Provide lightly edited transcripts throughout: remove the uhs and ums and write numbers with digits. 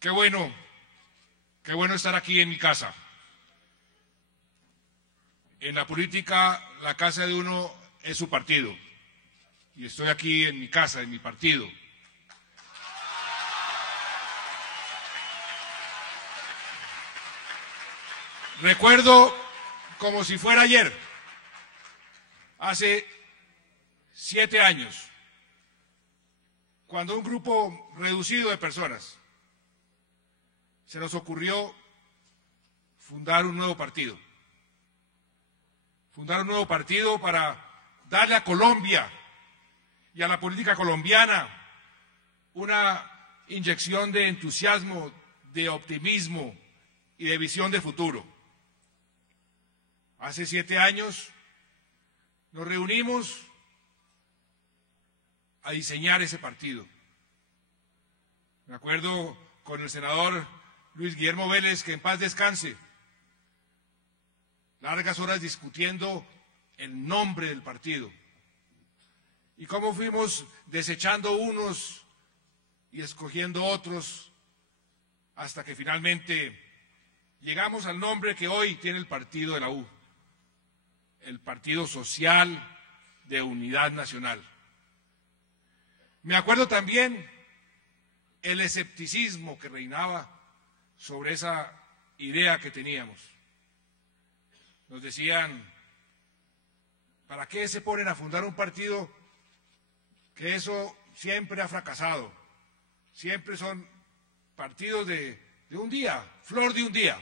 Qué bueno estar aquí en mi casa. En la política, la casa de uno es su partido. Y estoy aquí en mi casa, en mi partido. Recuerdo como si fuera ayer, hace 7 años, cuando un grupo reducido de personas se nos ocurrió fundar un nuevo partido. Fundar un nuevo partido para darle a Colombia y a la política colombiana una inyección de entusiasmo, de optimismo y de visión de futuro. Hace 7 años nos reunimos a diseñar ese partido. Me acuerdo con el senador Luis Guillermo Vélez, que en paz descanse, largas horas discutiendo el nombre del partido y cómo fuimos desechando unos y escogiendo otros hasta que finalmente llegamos al nombre que hoy tiene el partido de la U, el Partido Social de Unidad Nacional. Me acuerdo también el escepticismo que reinaba sobre esa idea que teníamos. Nos decían, ¿para qué se ponen a fundar un partido que eso siempre ha fracasado? Siempre son partidos de un día, flor de un día.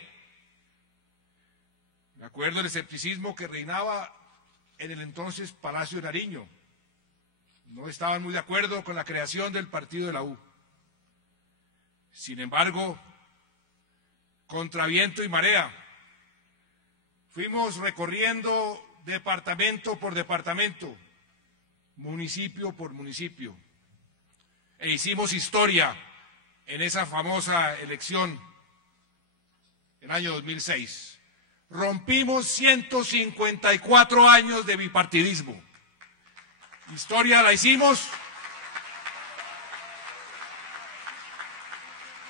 Me acuerdo del escepticismo que reinaba en el entonces Palacio de Nariño. No estaban muy de acuerdo con la creación del partido de la U. Sin embargo, contra viento y marea, fuimos recorriendo departamento por departamento, municipio por municipio, e hicimos historia en esa famosa elección en el año 2006. Rompimos 154 años de bipartidismo. Historia la hicimos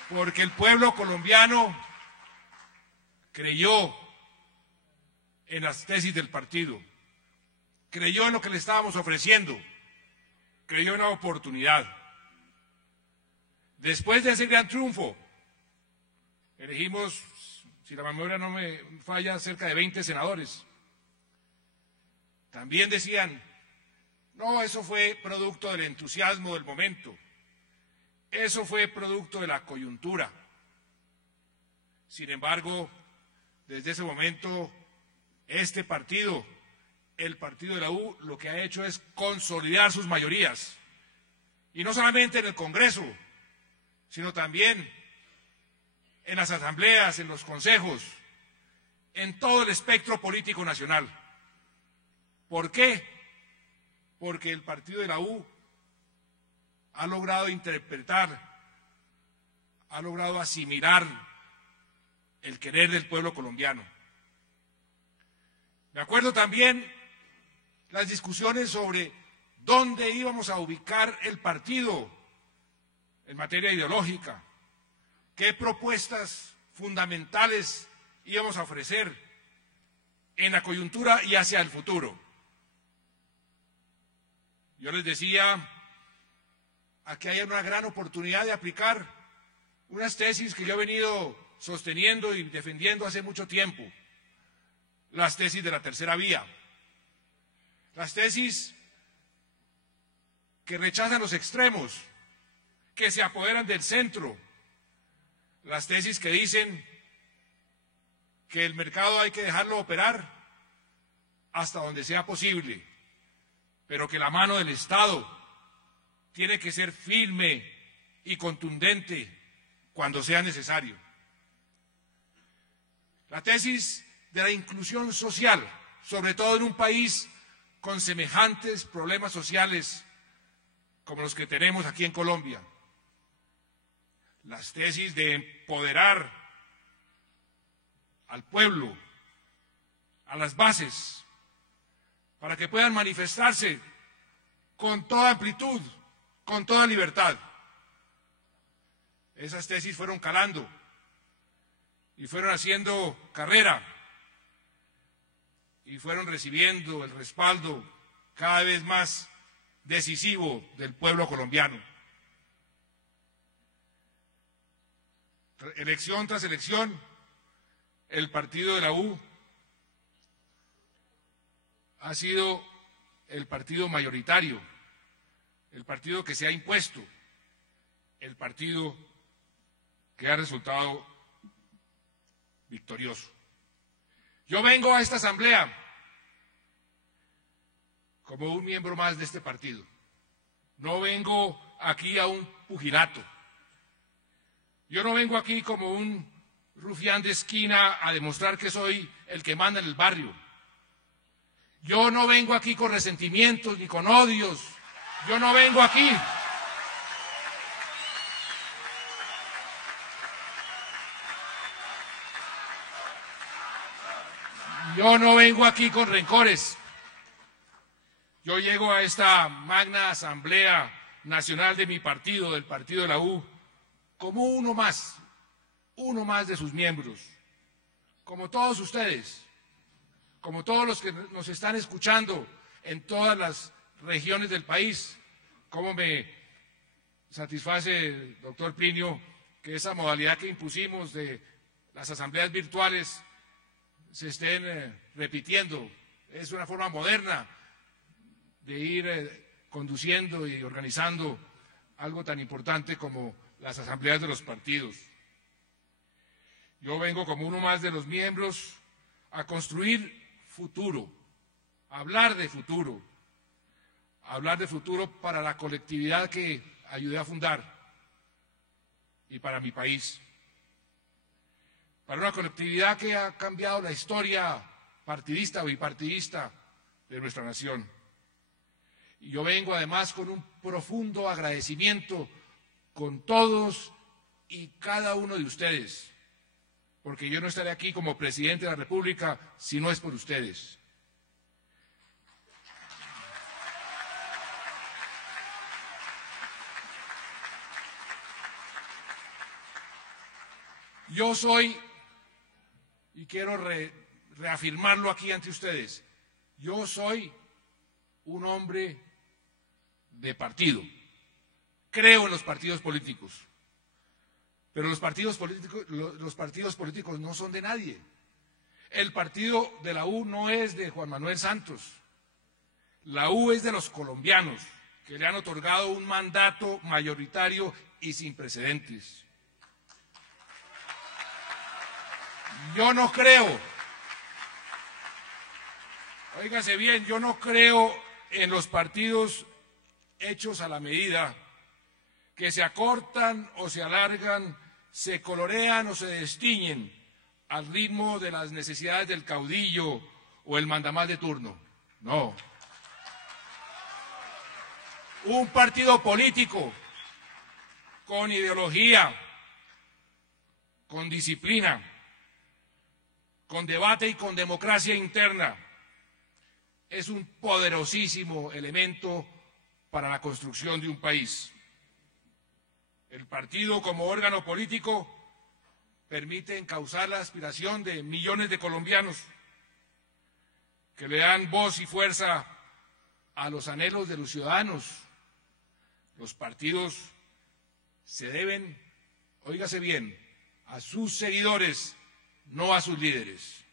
porque el pueblo colombiano creyó en las tesis del partido, creyó en lo que le estábamos ofreciendo, creyó en la oportunidad. Después de ese gran triunfo, elegimos, si la memoria no me falla, cerca de 20 senadores. También decían, no, eso fue producto del entusiasmo del momento, eso fue producto de la coyuntura. Sin embargo, desde ese momento, este partido, el partido de la U, lo que ha hecho es consolidar sus mayorías. Y no solamente en el Congreso, sino también en las asambleas, en los consejos, en todo el espectro político nacional. ¿Por qué? Porque el partido de la U ha logrado interpretar, ha logrado asimilar el querer del pueblo colombiano. Me acuerdo también las discusiones sobre dónde íbamos a ubicar el partido en materia ideológica, qué propuestas fundamentales íbamos a ofrecer en la coyuntura y hacia el futuro. Yo les decía, aquí hay una gran oportunidad de aplicar unas tesis que yo he venido sosteniendo y defendiendo hace mucho tiempo, las tesis de la tercera vía, las tesis que rechazan los extremos, que se apoderan del centro, las tesis que dicen que el mercado hay que dejarlo operar hasta donde sea posible, pero que la mano del Estado tiene que ser firme y contundente cuando sea necesario. La tesis de la inclusión social, sobre todo en un país con semejantes problemas sociales como los que tenemos aquí en Colombia. Las tesis de empoderar al pueblo, a las bases, para que puedan manifestarse con toda amplitud, con toda libertad. Esas tesis fueron calando y fueron haciendo carrera y fueron recibiendo el respaldo cada vez más decisivo del pueblo colombiano. Elección tras elección, el partido de la U ha sido el partido mayoritario, el partido que se ha impuesto, el partido que ha resultado victorioso. Yo vengo a esta asamblea como un miembro más de este partido. No vengo aquí a un pugilato. Yo no vengo aquí como un rufián de esquina a demostrar que soy el que manda en el barrio. Yo no vengo aquí con resentimientos ni con odios. Yo no vengo aquí con rencores. Yo llego a esta magna asamblea nacional de mi partido, del partido de la U, como uno más de sus miembros, como todos ustedes, como todos los que nos están escuchando en todas las regiones del país. Cómo me satisface, doctor Plinio, que esa modalidad que impusimos de las asambleas virtuales se estén repitiendo. Es una forma moderna de ir conduciendo y organizando algo tan importante como las asambleas de los partidos. Yo vengo como uno más de los miembros a construir futuro, a hablar de futuro para la colectividad que ayudé a fundar y para mi país, para una colectividad que ha cambiado la historia partidista o bipartidista de nuestra nación. Y yo vengo además con un profundo agradecimiento con todos y cada uno de ustedes, porque yo no estaré aquí como presidente de la República si no es por ustedes. Yo soy, y quiero reafirmarlo aquí ante ustedes, yo soy un hombre de partido. Creo en los partidos políticos, pero los partidos políticos no son de nadie. El partido de la U no es de Juan Manuel Santos. La U es de los colombianos, que le han otorgado un mandato mayoritario y sin precedentes. Yo no creo, óigase bien, yo no creo en los partidos hechos a la medida, que se acortan o se alargan, se colorean o se destiñen al ritmo de las necesidades del caudillo o el mandamás de turno. No. Un partido político con ideología, con disciplina, con debate y con democracia interna, es un poderosísimo elemento para la construcción de un país. El partido como órgano político permite encauzar la aspiración de millones de colombianos que le dan voz y fuerza a los anhelos de los ciudadanos. Los partidos se deben, óigase bien, a sus seguidores, no a sus líderes.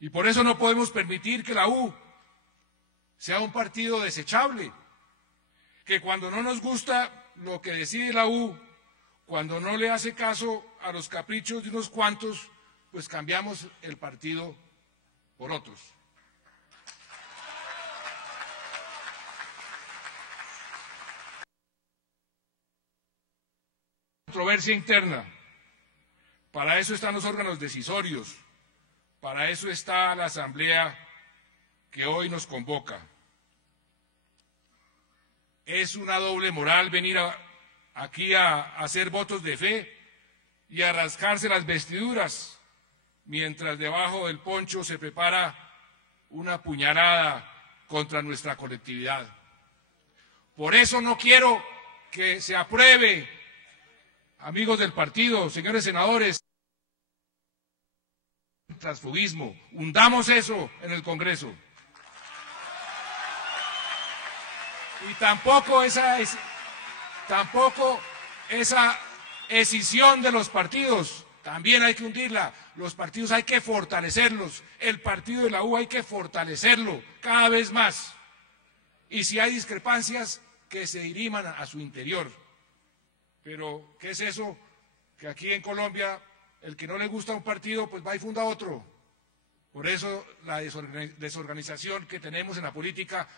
Y por eso no podemos permitir que la U sea un partido desechable, que cuando no nos gusta lo que decide la U, cuando no le hace caso a los caprichos de unos cuantos, pues cambiamos el partido por otros. Controversia interna. Para eso están los órganos decisorios, para eso está la asamblea que hoy nos convoca. Es una doble moral venir aquí a hacer votos de fe y a rascarse las vestiduras, mientras debajo del poncho se prepara una puñalada contra nuestra colectividad. Por eso no quiero que se apruebe, amigos del partido, señores senadores, transfugismo. Hundamos eso en el Congreso. Y tampoco esa escisión de los partidos, también hay que hundirla. Los partidos hay que fortalecerlos. El partido de la U hay que fortalecerlo cada vez más. Y si hay discrepancias, que se diriman a su interior. Pero, ¿qué es eso? Que aquí en Colombia, el que no le gusta un partido, pues va y funda otro. Por eso la desorganización que tenemos en la política,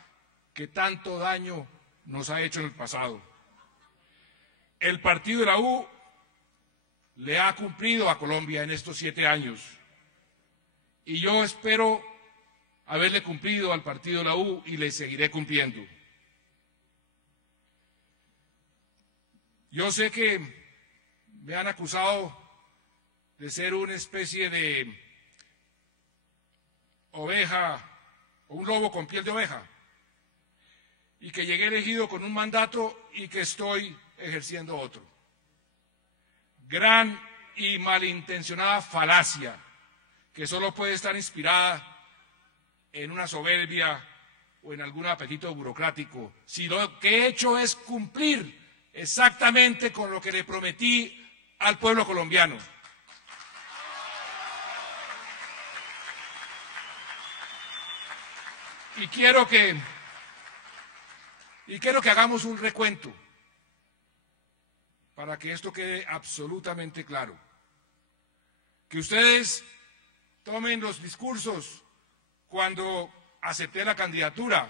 que tanto daño nos ha hecho en el pasado. El partido de la U le ha cumplido a Colombia en estos 7 años. Y yo espero haberle cumplido al partido de la U y le seguiré cumpliendo. Yo sé que me han acusado de ser una especie de oveja o un lobo con piel de oveja y que llegué elegido con un mandato y que estoy ejerciendo otro. Gran y malintencionada falacia que solo puede estar inspirada en una soberbia o en algún apetito burocrático, si lo que he hecho es cumplir exactamente con lo que le prometí al pueblo colombiano. Y quiero que hagamos un recuento para que esto quede absolutamente claro. Que ustedes tomen los discursos cuando acepté la candidatura,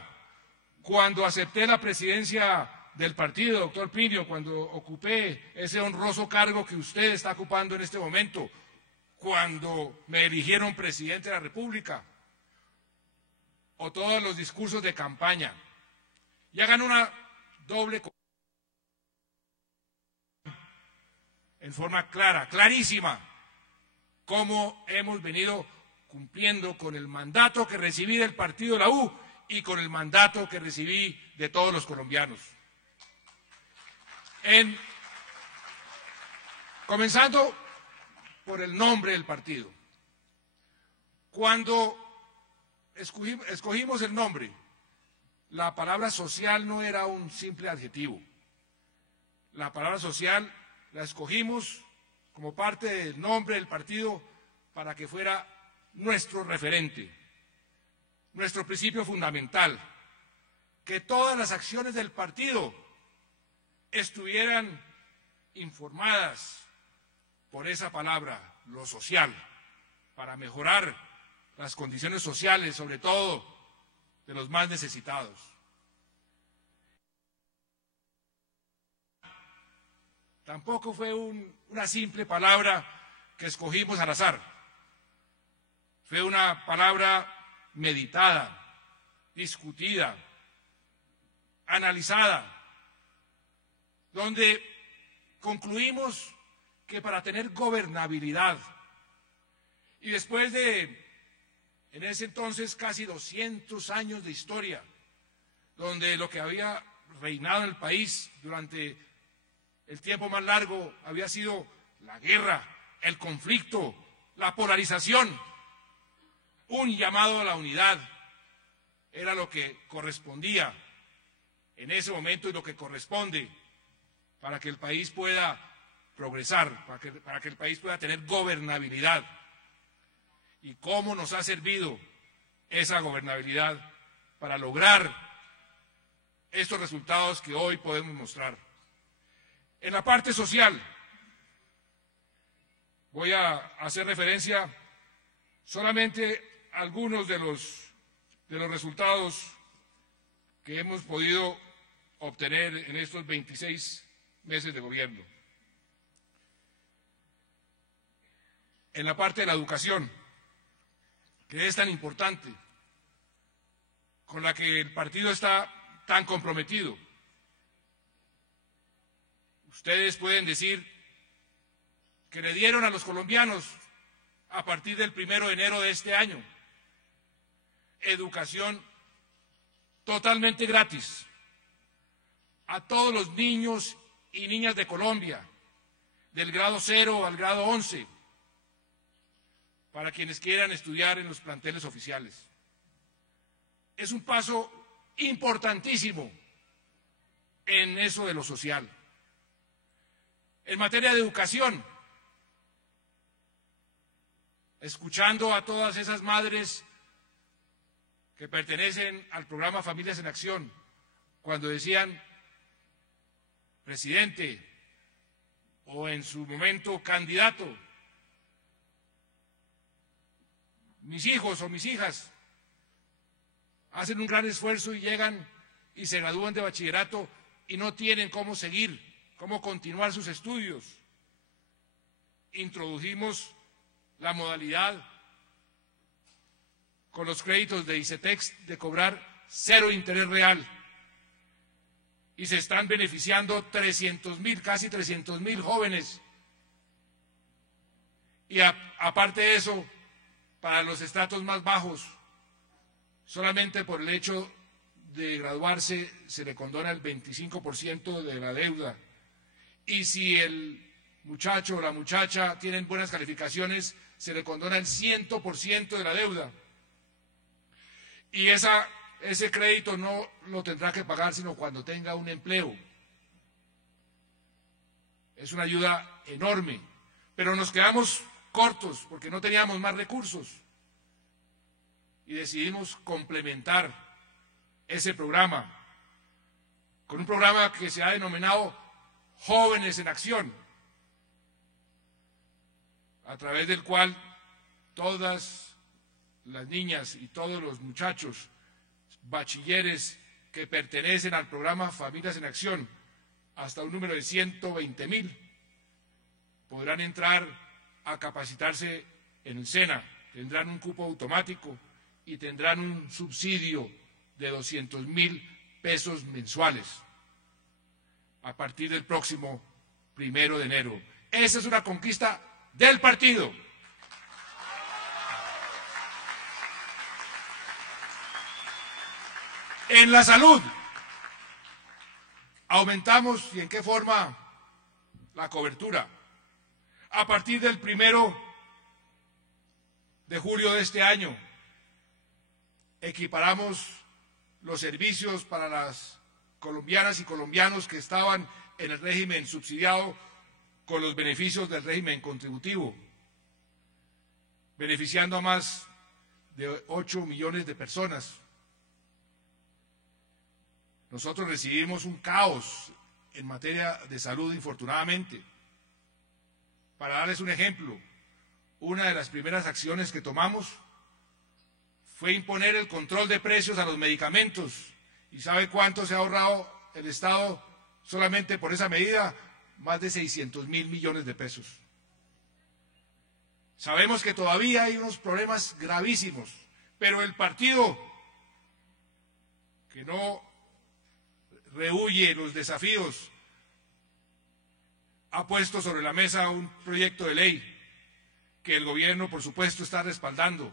cuando acepté la presidencia del partido, doctor Piño, cuando ocupé ese honroso cargo que usted está ocupando en este momento, cuando me eligieron presidente de la República, o todos los discursos de campaña, y hagan una doble en forma clara, clarísima, cómo hemos venido cumpliendo con el mandato que recibí del partido de la U y con el mandato que recibí de todos los colombianos. Comenzando por el nombre del partido. Cuando escogimos el nombre, la palabra social no era un simple adjetivo. La palabra social la escogimos como parte del nombre del partido para que fuera nuestro referente, nuestro principio fundamental, que todas las acciones del partido estuvieran informadas por esa palabra, lo social, para mejorar las condiciones sociales, sobre todo de los más necesitados. Tampoco fue una simple palabra que escogimos al azar. Fue una palabra meditada, discutida, analizada, donde concluimos que para tener gobernabilidad, y después de, en ese entonces, casi 200 años de historia, donde lo que había reinado en el país durante el tiempo más largo había sido la guerra, el conflicto, la polarización, un llamado a la unidad era lo que correspondía en ese momento y lo que corresponde para que el país pueda progresar, para que el país pueda tener gobernabilidad. ¿Y cómo nos ha servido esa gobernabilidad para lograr estos resultados que hoy podemos mostrar? En la parte social, voy a hacer referencia solamente a algunos de los resultados que hemos podido obtener en estos 26 meses de gobierno. En la parte de la educación, que es tan importante, con la que el partido está tan comprometido. Ustedes pueden decir que le dieron a los colombianos a partir del 1 de enero de este año educación totalmente gratis, a todos los niños y niñas de Colombia, del grado 0 al grado 11, para quienes quieran estudiar en los planteles oficiales. Es un paso importantísimo en eso de lo social. En materia de educación, escuchando a todas esas madres que pertenecen al programa Familias en Acción, cuando decían, presidente, o en su momento candidato, mis hijos o mis hijas hacen un gran esfuerzo y llegan y se gradúan de bachillerato y no tienen cómo seguir, cómo continuar sus estudios. Introdujimos la modalidad con los créditos de ICETEX de cobrar 0 interés real y se están beneficiando 300.000, casi 300.000 jóvenes. Y aparte de eso, para los estratos más bajos, solamente por el hecho de graduarse se le condona el 25% de la deuda. Y si el muchacho o la muchacha tienen buenas calificaciones, se le condona el 100% de la deuda. Y ese crédito no lo tendrá que pagar sino cuando tenga un empleo. Es una ayuda enorme, pero nos quedamos cortos porque no teníamos más recursos y decidimos complementar ese programa con un programa que se ha denominado Jóvenes en Acción, a través del cual todas las niñas y todos los muchachos bachilleres que pertenecen al programa Familias en Acción, hasta un número de 120.000, podrán entrar a capacitarse en el SENA, tendrán un cupo automático y tendrán un subsidio de 200.000 pesos mensuales a partir del próximo 1 de enero. Esa es una conquista del partido. En la salud, aumentamos, ¿y en qué forma? La cobertura. A partir del 1 de julio de este año, equiparamos los servicios para las colombianas y colombianos que estaban en el régimen subsidiado con los beneficios del régimen contributivo, beneficiando a más de 8 millones de personas. Nosotros recibimos un caos en materia de salud, infortunadamente. Para darles un ejemplo, una de las primeras acciones que tomamos fue imponer el control de precios a los medicamentos. ¿Y sabe cuánto se ha ahorrado el Estado solamente por esa medida? Más de 600.000 millones de pesos. Sabemos que todavía hay unos problemas gravísimos, pero el partido que no rehuye los desafíos ha puesto sobre la mesa un proyecto de ley que el gobierno, por supuesto, está respaldando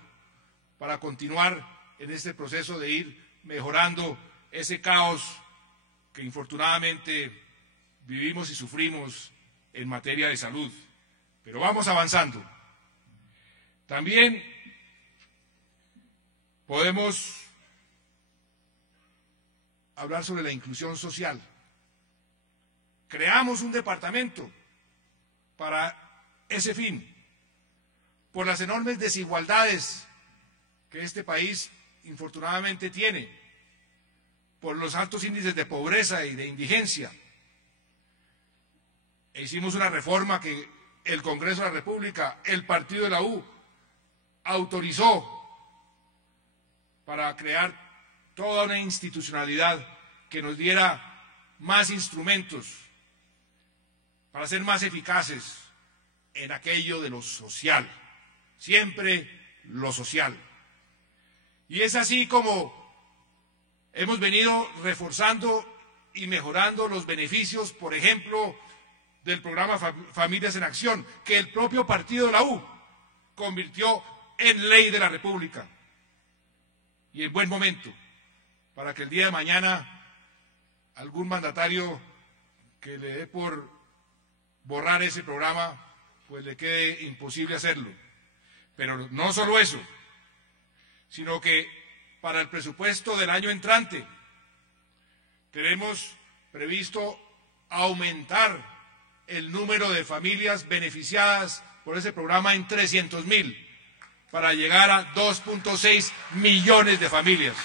para continuar en este proceso de ir mejorando ese caos que infortunadamente vivimos y sufrimos en materia de salud. Pero vamos avanzando. También podemos hablar sobre la inclusión social. Creamos un departamento para ese fin, por las enormes desigualdades que este país infortunadamente tiene, por los altos índices de pobreza y de indigencia. E hicimos una reforma que el Congreso de la República, el partido de la U, autorizó para crear toda una institucionalidad que nos diera más instrumentos para ser más eficaces en aquello de lo social, siempre lo social. Y es así como hemos venido reforzando y mejorando los beneficios, por ejemplo, del programa Familias en Acción, que el propio partido de la U convirtió en ley de la República. Y en buen momento, para que el día de mañana algún mandatario que le dé por borrar ese programa, pues le quede imposible hacerlo. Pero no solo eso, sino que para el presupuesto del año entrante tenemos previsto aumentar el número de familias beneficiadas por ese programa en 300.000, para llegar a 2.6 millones de familias.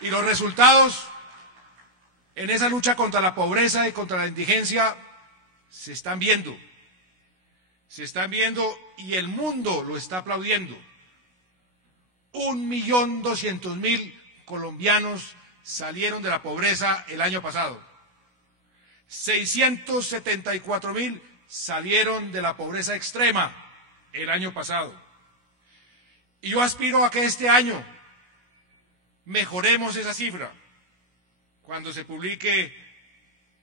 Y los resultados en esa lucha contra la pobreza y contra la indigencia se están viendo. Se están viendo y el mundo lo está aplaudiendo. 1.200.000 colombianos salieron de la pobreza el año pasado. 674.000 salieron de la pobreza extrema el año pasado. Y yo aspiro a que este año mejoremos esa cifra cuando se publique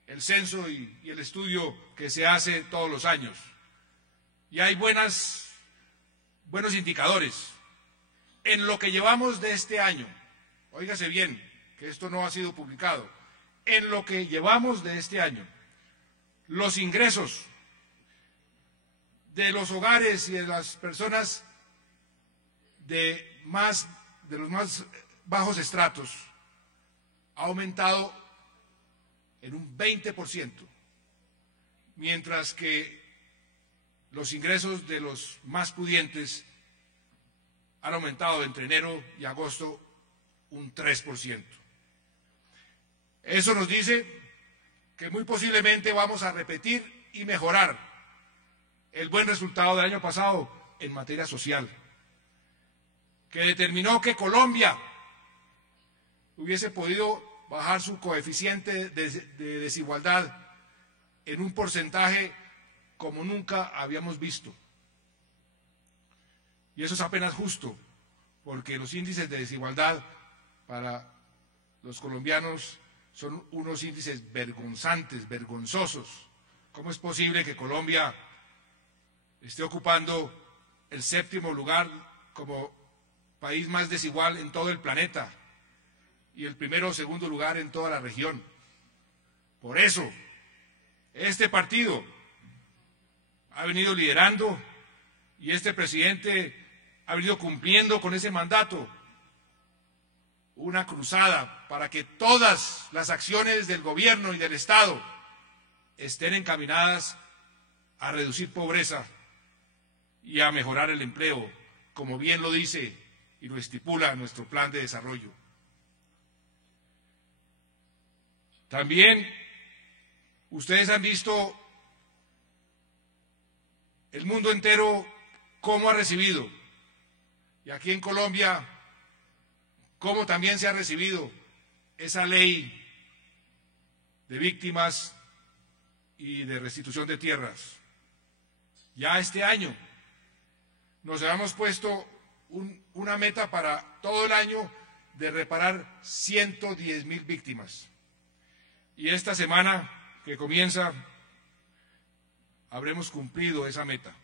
el censo y el estudio que se hace todos los años. Y hay buenos indicadores. En lo que llevamos de este año, óigase bien, que esto no ha sido publicado, en lo que llevamos de este año, los ingresos de los hogares y de las personas de los más bajos estratos ha aumentado en un 20%, mientras que los ingresos de los más pudientes han aumentado entre enero y agosto un 3%. Eso nos dice que muy posiblemente vamos a repetir y mejorar el buen resultado del año pasado en materia social, que determinó que Colombia hubiese podido bajar su coeficiente de desigualdad en un porcentaje como nunca habíamos visto. Y eso es apenas justo, porque los índices de desigualdad para los colombianos son unos índices vergonzantes, vergonzosos. ¿Cómo es posible que Colombia esté ocupando el 7º lugar como país más desigual en todo el planeta y el 1º o 2º lugar en toda la región? Por eso, este partido ha venido liderando y este presidente ha venido cumpliendo con ese mandato, una cruzada para que todas las acciones del gobierno y del Estado estén encaminadas a reducir pobreza y a mejorar el empleo, como bien lo dice y lo estipula nuestro plan de desarrollo. También ustedes han visto el mundo entero cómo ha recibido, y aquí en Colombia, cómo también se ha recibido esa ley de víctimas y de restitución de tierras. Ya este año nos habíamos puesto una meta para todo el año de reparar 110.000 víctimas. Y esta semana que comienza habremos cumplido esa meta.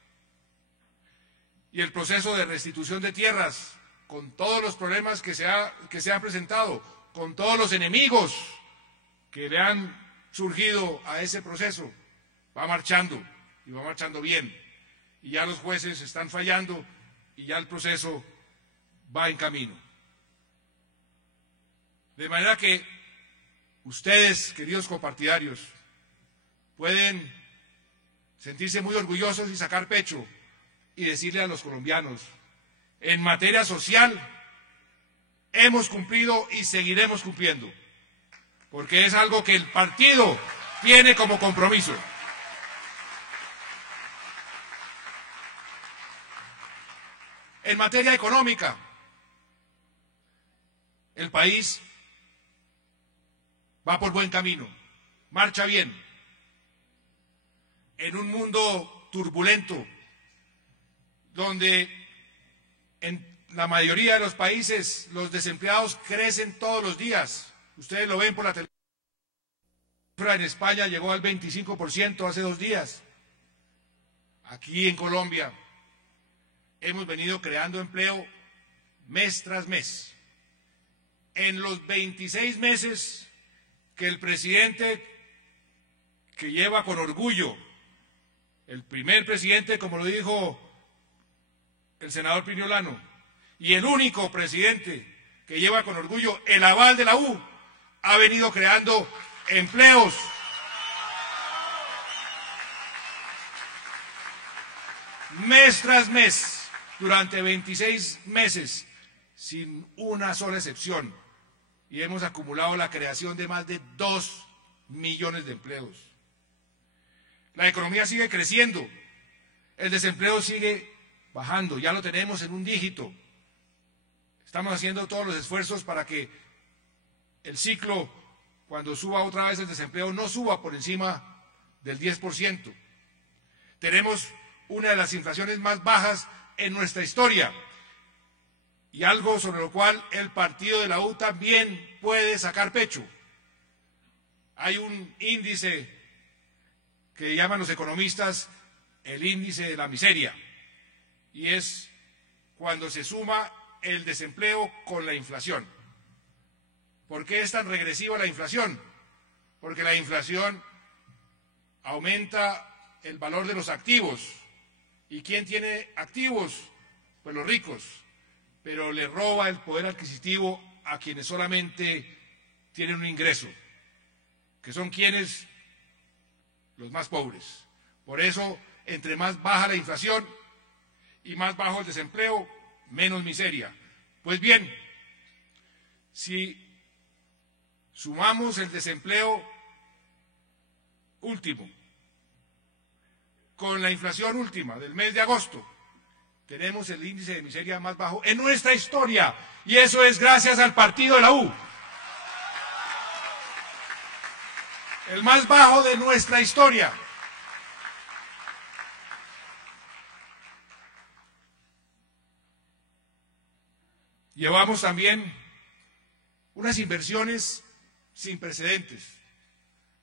Y el proceso de restitución de tierras, con todos los problemas que se han presentado, con todos los enemigos que le han surgido a ese proceso, va marchando y va marchando bien. Y ya los jueces están fallando y ya el proceso va en camino. De manera que ustedes, queridos copartidarios, pueden sentirse muy orgullosos y sacar pecho y decirle a los colombianos, en materia social hemos cumplido y seguiremos cumpliendo, porque es algo que el partido tiene como compromiso. En materia económica, el país va por buen camino, marcha bien. En un mundo turbulento, donde en la mayoría de los países los desempleados crecen todos los días. Ustedes lo ven por la televisión. En España llegó al 25% hace 2 días. Aquí en Colombia hemos venido creando empleo mes tras mes. en los 26 meses que el presidente, que lleva con orgullo, el primer presidente, como lo dijo el senador Piñolano, y el único presidente que lleva con orgullo el aval de la U, ha venido creando empleos. Mes tras mes, durante 26 meses, sin una sola excepción, y hemos acumulado la creación de más de 2 millones de empleos. La economía sigue creciendo, el desempleo sigue bajando, ya lo tenemos en un dígito. Estamos haciendo todos los esfuerzos para que el ciclo, cuando suba otra vez el desempleo, no suba por encima del 10%. Tenemos una de las inflaciones más bajas en nuestra historia, y algo sobre lo cual el partido de la U también puede sacar pecho. Hay un índice que llaman los economistas el índice de la miseria, y es cuando se suma el desempleo con la inflación. ¿Por qué es tan regresiva la inflación? Porque la inflación aumenta el valor de los activos. ¿Y quién tiene activos? Pues los ricos. Pero le roba el poder adquisitivo a quienes solamente tienen un ingreso, que son quienes, los más pobres. Por eso, entre más baja la inflación y más bajo el desempleo, menos miseria. Pues bien, si sumamos el desempleo último con la inflación última del mes de agosto, tenemos el índice de miseria más bajo en nuestra historia, y eso es gracias al partido de la U. El más bajo de nuestra historia. Llevamos también unas inversiones sin precedentes,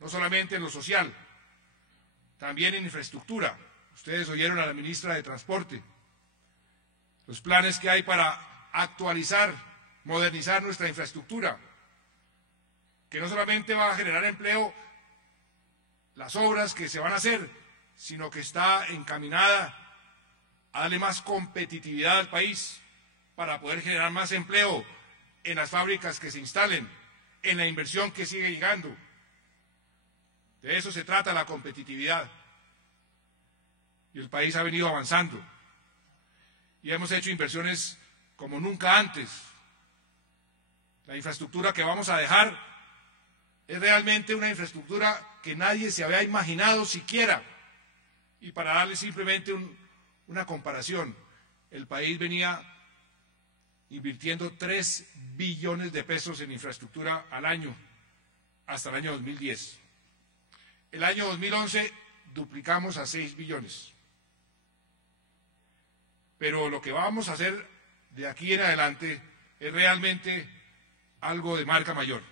no solamente en lo social, también en infraestructura. Ustedes oyeron a la ministra de Transporte, los planes que hay para actualizar, modernizar nuestra infraestructura, que no solamente va a generar empleo las obras que se van a hacer, sino que está encaminada a darle más competitividad al país para poder generar más empleo en las fábricas que se instalen, en la inversión que sigue llegando. De eso se trata la competitividad. Y el país ha venido avanzando. Y hemos hecho inversiones como nunca antes. La infraestructura que vamos a dejar es realmente una infraestructura que nadie se había imaginado siquiera. Y para darle simplemente una comparación, el país venía invirtiendo 3 billones de pesos en infraestructura al año, hasta el año 2010. El año 2011 duplicamos a 6 billones. Pero lo que vamos a hacer de aquí en adelante es realmente algo de marca mayor,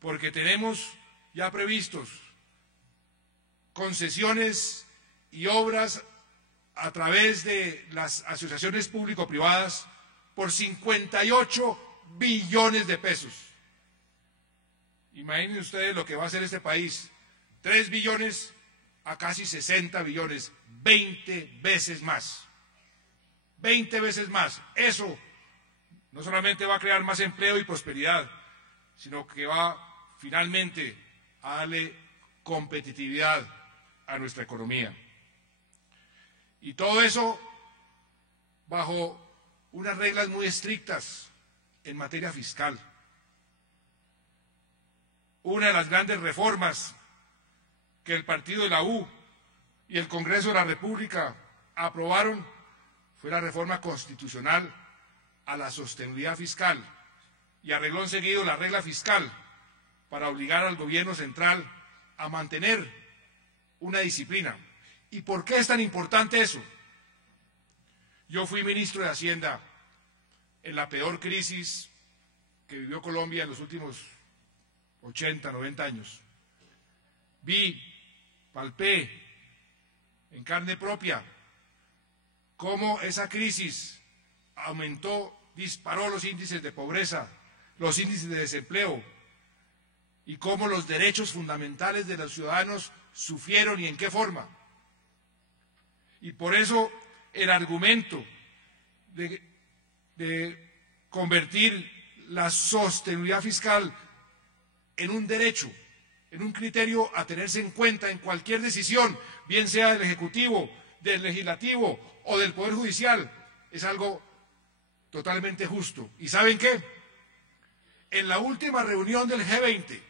porque tenemos ya previstos concesiones y obras a través de las asociaciones público-privadas por 58 billones de pesos. Imaginen ustedes lo que va a hacer este país, 3 billones a casi 60 billones, 20 veces más. 20 veces más. Eso no solamente va a crear más empleo y prosperidad, sino que va finalmente a darle competitividad a nuestra economía. Y todo eso bajo unas reglas muy estrictas en materia fiscal. Una de las grandes reformas que el partido de la U y el Congreso de la República aprobaron fue la reforma constitucional a la sostenibilidad fiscal, y a renglón seguido la regla fiscal para obligar al gobierno central a mantener una disciplina. ¿Y por qué es tan importante eso? Yo fui ministro de Hacienda en la peor crisis que vivió Colombia en los últimos 80, 90 años. Vi, palpé en carne propia cómo esa crisis aumentó, disparó los índices de pobreza, los índices de desempleo y cómo los derechos fundamentales de los ciudadanos sufrieron y en qué forma. Y por eso el argumento de convertir la sostenibilidad fiscal en un derecho, en un criterio a tenerse en cuenta en cualquier decisión, bien sea del Ejecutivo, del Legislativo o del Poder Judicial, es algo totalmente justo. ¿Y saben qué? En la última reunión del G20,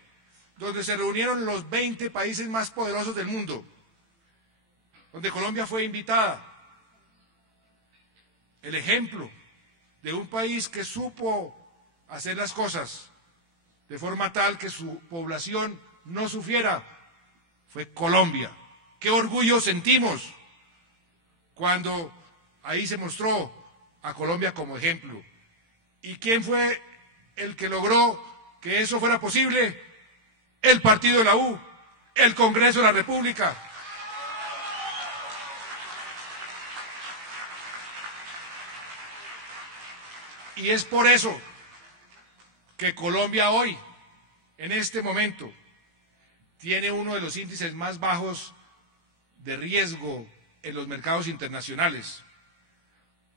donde se reunieron los 20 países más poderosos del mundo, donde Colombia fue invitada, el ejemplo de un país que supo hacer las cosas de forma tal que su población no sufriera fue Colombia. Qué orgullo sentimos cuando ahí se mostró a Colombia como ejemplo. ¿Y quién fue el que logró que eso fuera posible? El partido de la U, el Congreso de la República. Y es por eso que Colombia hoy, en este momento, tiene uno de los índices más bajos de riesgo en los mercados internacionales.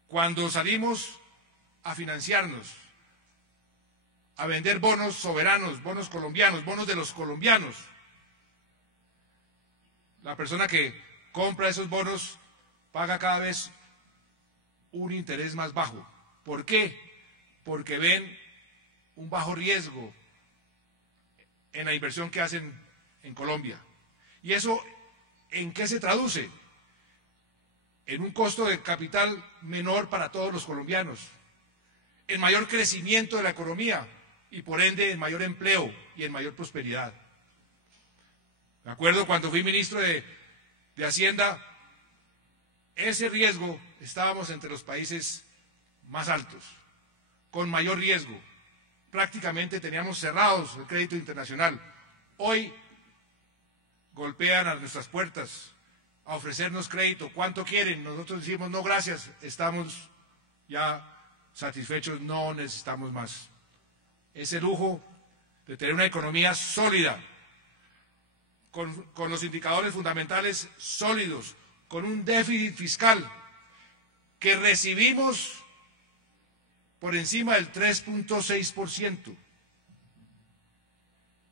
Cuando salimos a financiarnos, a vender bonos soberanos, bonos colombianos, bonos de los colombianos, la persona que compra esos bonos paga cada vez un interés más bajo. ¿Por qué? Porque ven un bajo riesgo en la inversión que hacen en Colombia. ¿Y eso en qué se traduce? En un costo de capital menor para todos los colombianos, en mayor crecimiento de la economía y por ende en mayor empleo y en mayor prosperidad. Me acuerdo cuando fui ministro de Hacienda, ese riesgo estábamos entre los países más altos, con mayor riesgo. Prácticamente teníamos cerrados el crédito internacional. Hoy golpean a nuestras puertas a ofrecernos crédito. ¿Cuánto quieren? Nosotros decimos, no, gracias, estamos ya satisfechos, no necesitamos más. Ese lujo de tener una economía sólida, con los indicadores fundamentales sólidos, con un déficit fiscal que recibimos por encima del 3.6%,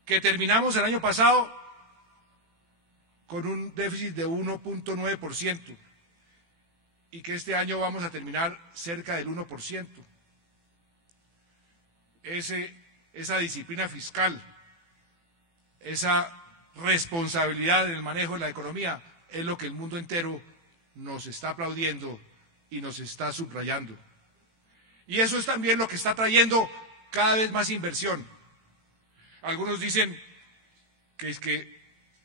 que terminamos el año pasado con un déficit de 1.9% y que este año vamos a terminar cerca del 1%. Esa disciplina fiscal, esa responsabilidad en el manejo de la economía es lo que el mundo entero nos está aplaudiendo y nos está subrayando. Y eso es también lo que está trayendo cada vez más inversión. Algunos dicen que es que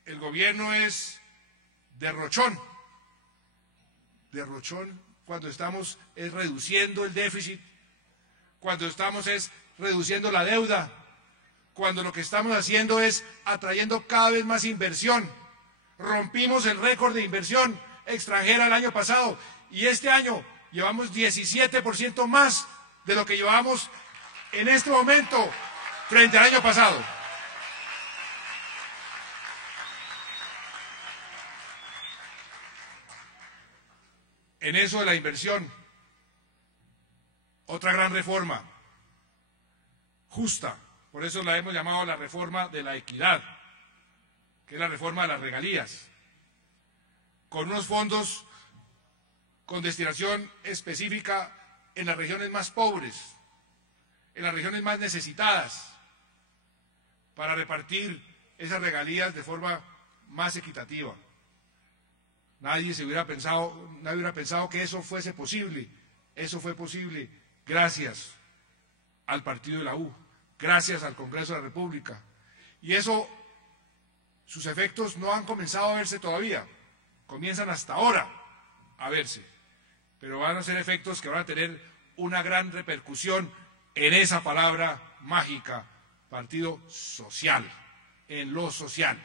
el gobierno es derrochón. Derrochón cuando estamos es reduciendo el déficit, cuando estamos es reduciendo la deuda, cuando lo que estamos haciendo es atrayendo cada vez más inversión. Rompimos el récord de inversión extranjera el año pasado y este año llevamos 17% más de lo que llevamos en este momento frente al año pasado. En eso de la inversión, otra gran reforma, justa, por eso la hemos llamado la reforma de la equidad, que es la reforma de las regalías, con unos fondos con destinación específica en las regiones más pobres, en las regiones más necesitadas, para repartir esas regalías de forma más equitativa. Nadie hubiera pensado que eso fuese posible. Eso fue posible gracias al partido de la U, gracias al Congreso de la República. Y eso, sus efectos no han comenzado a verse todavía, comienzan hasta ahora a verse, pero van a ser efectos que van a tener una gran repercusión en esa palabra mágica, partido social, en lo social.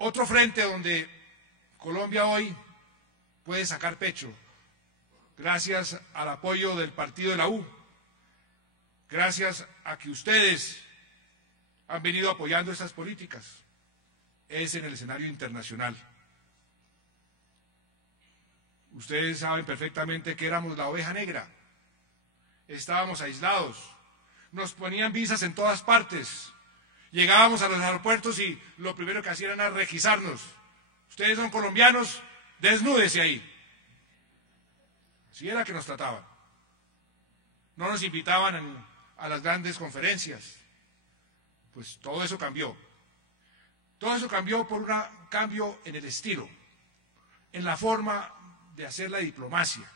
Otro frente donde Colombia hoy puede sacar pecho, gracias al apoyo del partido de la U, gracias a que ustedes han venido apoyando estas políticas, es en el escenario internacional. Ustedes saben perfectamente que éramos la oveja negra, estábamos aislados, nos ponían visas en todas partes, llegábamos a los aeropuertos y lo primero que hacían era requisarnos. Ustedes son colombianos, desnúdese ahí. Así era que nos trataban. No nos invitaban a las grandes conferencias. Pues todo eso cambió. Todo eso cambió por un cambio en el estilo, en la forma de hacer la diplomacia,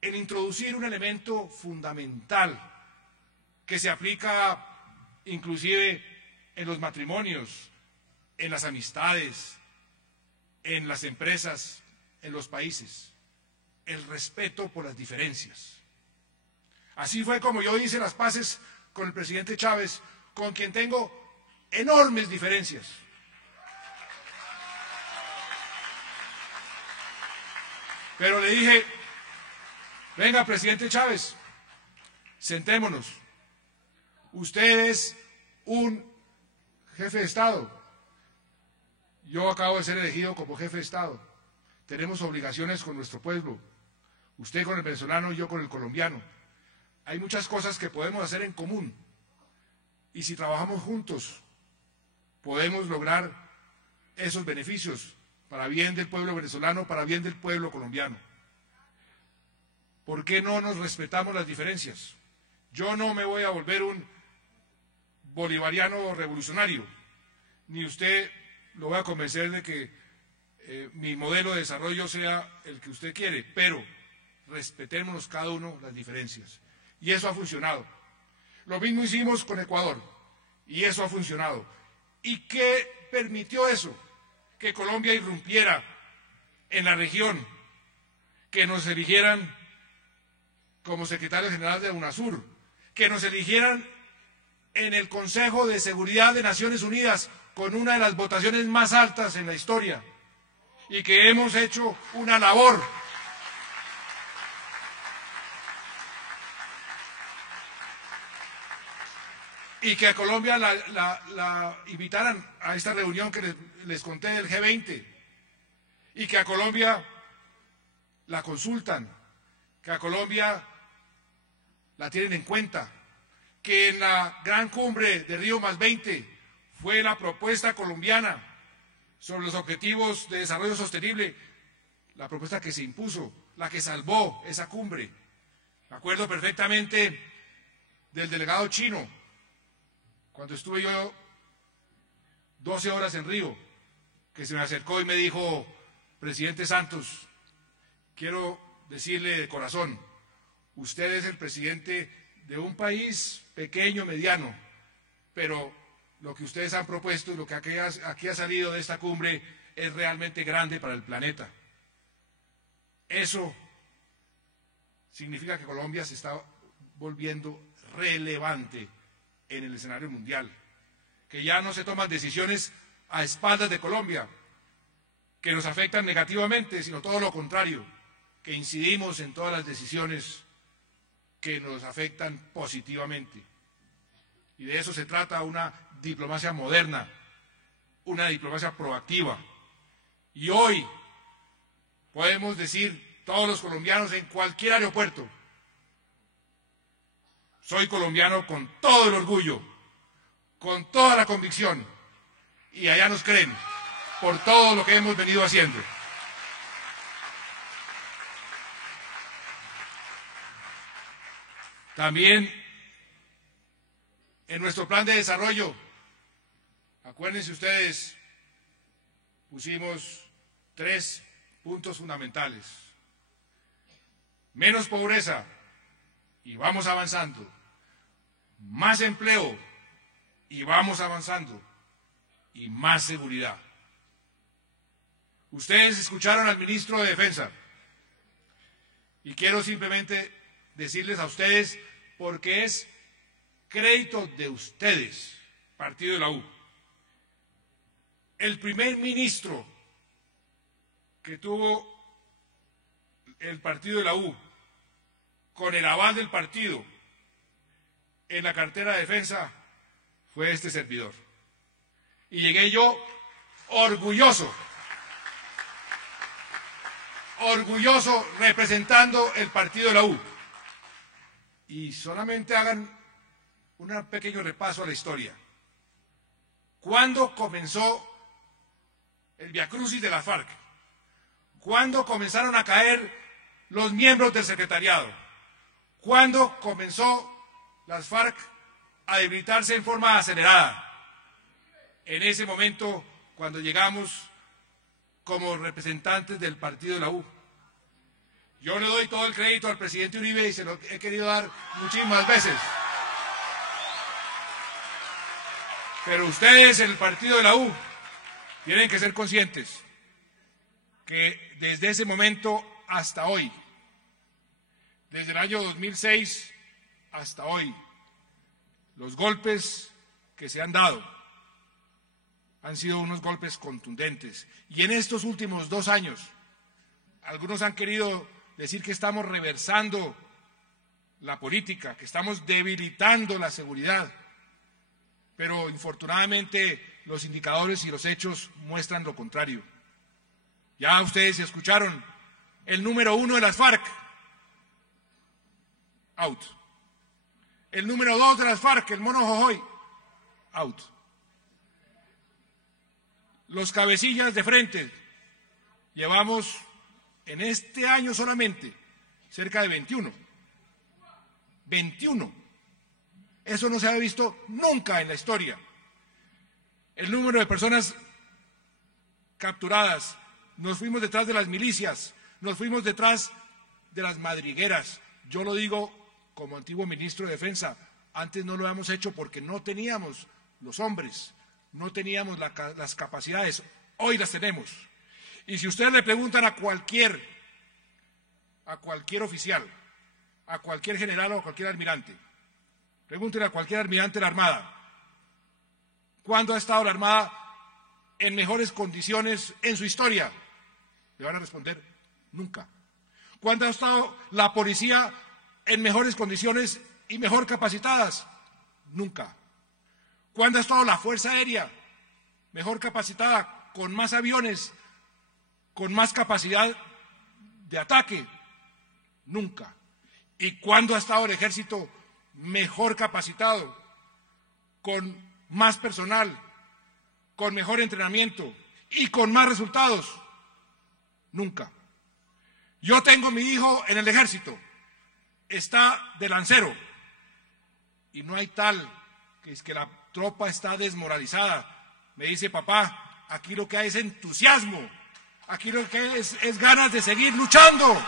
en introducir un elemento fundamental que se aplica inclusive en los matrimonios, en las amistades, en las empresas, en los países, el respeto por las diferencias. Así fue como yo hice las paces con el presidente Chávez, con quien tengo enormes diferencias. Pero le dije, venga, presidente Chávez, sentémonos. Usted es un jefe de Estado. Yo acabo de ser elegido como jefe de Estado. Tenemos obligaciones con nuestro pueblo. Usted con el venezolano y yo con el colombiano. Hay muchas cosas que podemos hacer en común. Y si trabajamos juntos, podemos lograr esos beneficios para bien del pueblo venezolano, para bien del pueblo colombiano. ¿Por qué no nos respetamos las diferencias? Yo no me voy a volver un bolivariano revolucionario, ni usted lo voy a convencer de que mi modelo de desarrollo sea el que usted quiere, pero respetémonos cada uno las diferencias. Y eso ha funcionado. Lo mismo hicimos con Ecuador, y eso ha funcionado. ¿Y qué permitió eso? Que Colombia irrumpiera en la región, que nos eligieran como secretario general de UNASUR, que nos eligieran en el Consejo de Seguridad de Naciones Unidas con una de las votaciones más altas en la historia, y que hemos hecho una labor y que a Colombia la invitaran a esta reunión que les conté del G20, y que a Colombia la consultan, que a Colombia la tienen en cuenta, que en la gran cumbre de Río +20 fue la propuesta colombiana sobre los objetivos de desarrollo sostenible, la propuesta que se impuso, la que salvó esa cumbre. Me acuerdo perfectamente del delegado chino, cuando estuve yo 12 horas en Río, que se me acercó y me dijo, presidente Santos, quiero decirle de corazón, usted es el presidente de un país pequeño, mediano, pero lo que ustedes han propuesto y lo que aquí ha salido de esta cumbre es realmente grande para el planeta. Eso significa que Colombia se está volviendo relevante en el escenario mundial, que ya no se toman decisiones a espaldas de Colombia, que nos afectan negativamente, sino todo lo contrario, que incidimos en todas las decisiones que nos afectan positivamente. Y de eso se trata una diplomacia moderna, una diplomacia proactiva. Y hoy podemos decir todos los colombianos en cualquier aeropuerto, soy colombiano con todo el orgullo, con toda la convicción, y allá nos creen por todo lo que hemos venido haciendo. También en nuestro plan de desarrollo, acuérdense ustedes, pusimos 3 puntos fundamentales. Menos pobreza, y vamos avanzando. Más empleo, y vamos avanzando. Y más seguridad. Ustedes escucharon al ministro de Defensa, y quiero simplemente decirles a ustedes, porque es crédito de ustedes, partido de la U. El primer ministro que tuvo el partido de la U, con el aval del partido, en la cartera de defensa fue este servidor. Y llegué yo orgulloso representando el partido de la U. Y solamente hagan un pequeño repaso a la historia. ¿Cuándo comenzó el viacrucis de la FARC? ¿Cuándo comenzaron a caer los miembros del secretariado? ¿Cuándo comenzó las FARC a debilitarse en forma acelerada? En ese momento, cuando llegamos como representantes del partido de la U. Yo le doy todo el crédito al presidente Uribe y se lo he querido dar muchísimas veces. Pero ustedes, el partido de la U, tienen que ser conscientes que desde ese momento hasta hoy, desde el año 2006 hasta hoy, los golpes que se han dado han sido unos golpes contundentes. Y en estos últimos 2 años, algunos han querido decir que estamos reversando la política, que estamos debilitando la seguridad. Pero infortunadamente los indicadores y los hechos muestran lo contrario. Ya ustedes escucharon, el número 1 de las FARC, out. El número 2 de las FARC, el Mono Jojoy, out. Los cabecillas de frente, llevamos en este año solamente cerca de 21. 21. Eso no se ha visto nunca en la historia. El número de personas capturadas, nos fuimos detrás de las milicias, nos fuimos detrás de las madrigueras. Yo lo digo como antiguo ministro de Defensa, antes no lo habíamos hecho porque no teníamos los hombres, no teníamos las capacidades, hoy las tenemos. Y si ustedes le preguntan a cualquier oficial, a cualquier general o a cualquier almirante, pregúntenle a cualquier almirante de la Armada, ¿cuándo ha estado la Armada en mejores condiciones en su historia? Le van a responder, nunca. ¿Cuándo ha estado la policía en mejores condiciones y mejor capacitadas? Nunca. ¿Cuándo ha estado la Fuerza Aérea mejor capacitada, con más aviones, con más capacidad de ataque? Nunca. ¿Y cuándo ha estado el Ejército mejor capacitado, con más personal, con mejor entrenamiento y con más resultados? Nunca. Yo tengo mi hijo en el Ejército, está de lancero, y no hay tal que es que la tropa está desmoralizada. Me dice, papá, aquí lo que hay es entusiasmo, aquí lo que hay es ganas de seguir luchando.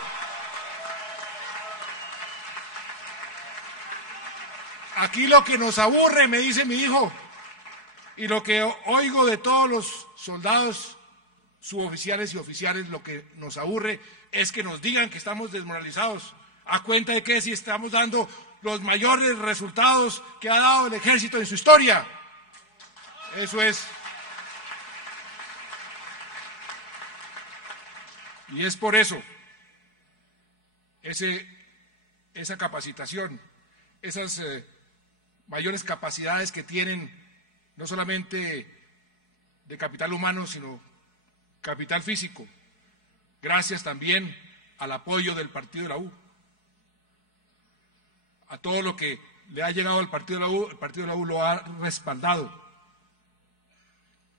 Aquí lo que nos aburre, me dice mi hijo, y lo que oigo de todos los soldados, suboficiales y oficiales, lo que nos aburre es que nos digan que estamos desmoralizados. ¿A cuenta de qué? Si estamos dando los mayores resultados que ha dado el Ejército en su historia. Eso es. Y es por eso, esa capacitación, esas mayores capacidades que tienen, no solamente de capital humano, sino capital físico, gracias también al apoyo del partido de la U. A todo lo que le ha llegado al partido de la U, el partido de la U lo ha respaldado.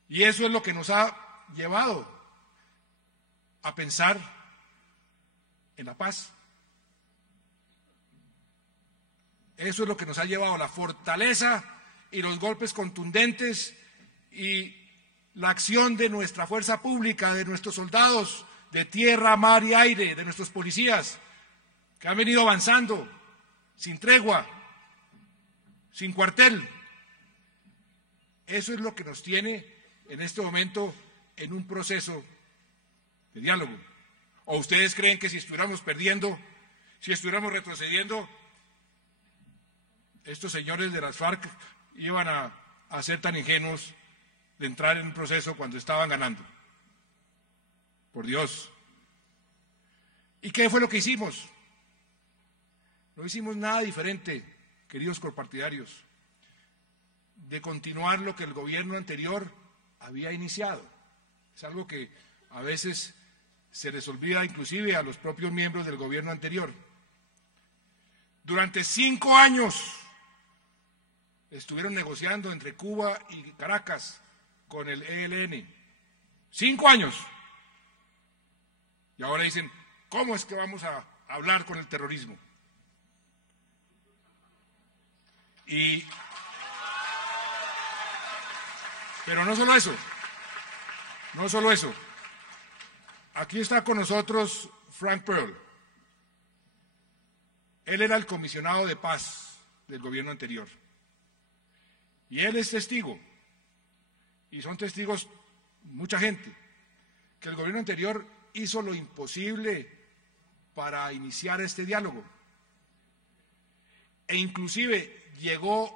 Y eso es lo que nos ha llevado a pensar en la paz. Eso es lo que nos ha llevado a la fortaleza y los golpes contundentes y la acción de nuestra fuerza pública, de nuestros soldados de tierra, mar y aire, de nuestros policías, que han venido avanzando sin tregua, sin cuartel. Eso es lo que nos tiene en este momento en un proceso de diálogo. ¿O ustedes creen que si estuviéramos perdiendo, si estuviéramos retrocediendo, estos señores de las FARC iban a ser tan ingenuos de entrar en un proceso cuando estaban ganando? Por Dios. ¿Y qué fue lo que hicimos? No hicimos nada diferente queridos corpartidarios, de continuar lo que el gobierno anterior había iniciado. Es algo que a veces se les olvida inclusive a los propios miembros del gobierno anterior. Durante 5 años estuvieron negociando entre Cuba y Caracas con el ELN. 5 años. Y ahora dicen, ¿cómo es que vamos a hablar con el terrorismo? Pero no solo eso, no solo eso. Aquí está con nosotros Frank Pearl. Él era el comisionado de paz del gobierno anterior. Y él es testigo, y son testigos mucha gente, que el gobierno anterior hizo lo imposible para iniciar este diálogo. E inclusive llegó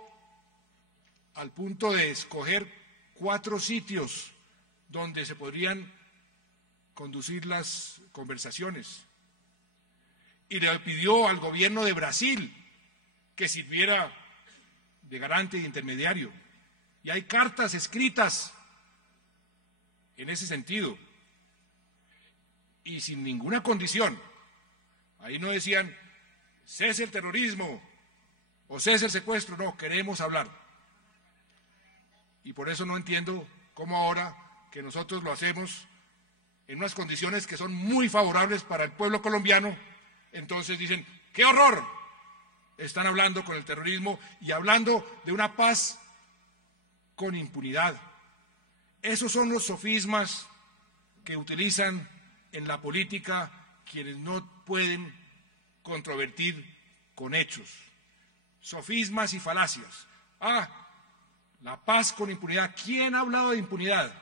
al punto de escoger 4 sitios donde se podrían conducir las conversaciones. Y le pidió al gobierno de Brasil que sirviera de garante e intermediario. Y hay cartas escritas en ese sentido. Y sin ninguna condición. Ahí no decían, cese el terrorismo o cese el secuestro. No, queremos hablar. Y por eso no entiendo cómo ahora que nosotros lo hacemos en unas condiciones que son muy favorables para el pueblo colombiano, entonces dicen, ¡qué horror! Están hablando con el terrorismo y hablando de una paz con impunidad. Esos son los sofismas que utilizan en la política quienes no pueden controvertir con hechos. Sofismas y falacias. La paz con impunidad. ¿Quién ha hablado de impunidad?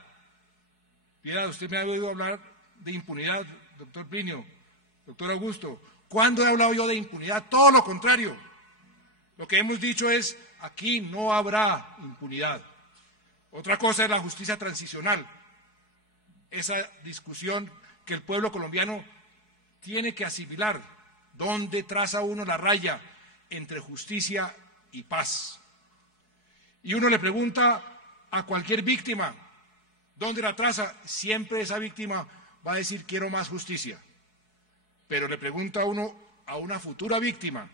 Piedad, usted me ha oído hablar de impunidad, doctor Plinio, doctor Augusto. ¿Cuándo he hablado yo de impunidad? Todo lo contrario. Lo que hemos dicho es, aquí no habrá impunidad. Otra cosa es la justicia transicional. Esa discusión que el pueblo colombiano tiene que asimilar. ¿Dónde traza uno la raya entre justicia y paz? Y uno le pregunta a cualquier víctima, ¿dónde la traza? Siempre esa víctima va a decir, quiero más justicia. Pero le pregunta a uno, a una futura víctima,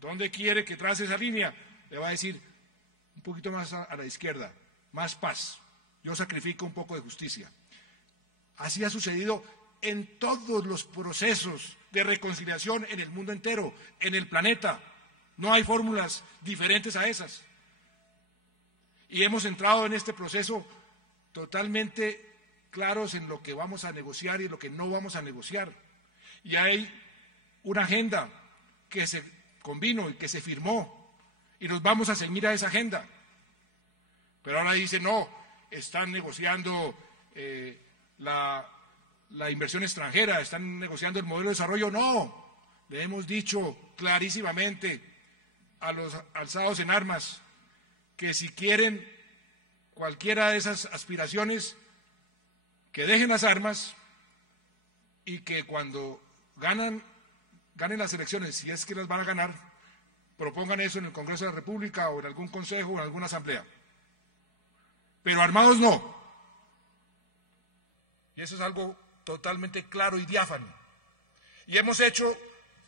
¿dónde quiere que trace esa línea? Le va a decir, un poquito más a la izquierda, más paz. Yo sacrifico un poco de justicia. Así ha sucedido en todos los procesos de reconciliación en el mundo entero, en el planeta. No hay fórmulas diferentes a esas. Y hemos entrado en este proceso totalmente claros en lo que vamos a negociar y lo que no vamos a negociar. Y hay una agenda que se convino y que se firmó, y nos vamos a ceñir a esa agenda. Pero ahora dice, no, están negociando la inversión extranjera, están negociando el modelo de desarrollo. No, le hemos dicho clarísimamente a los alzados en armas que si quieren cualquiera de esas aspiraciones, que dejen las armas y que cuando ganen las elecciones, si es que las van a ganar, propongan eso en el Congreso de la República o en algún consejo o en alguna asamblea. Pero armados no. Y eso es algo totalmente claro y diáfano. Y hemos hecho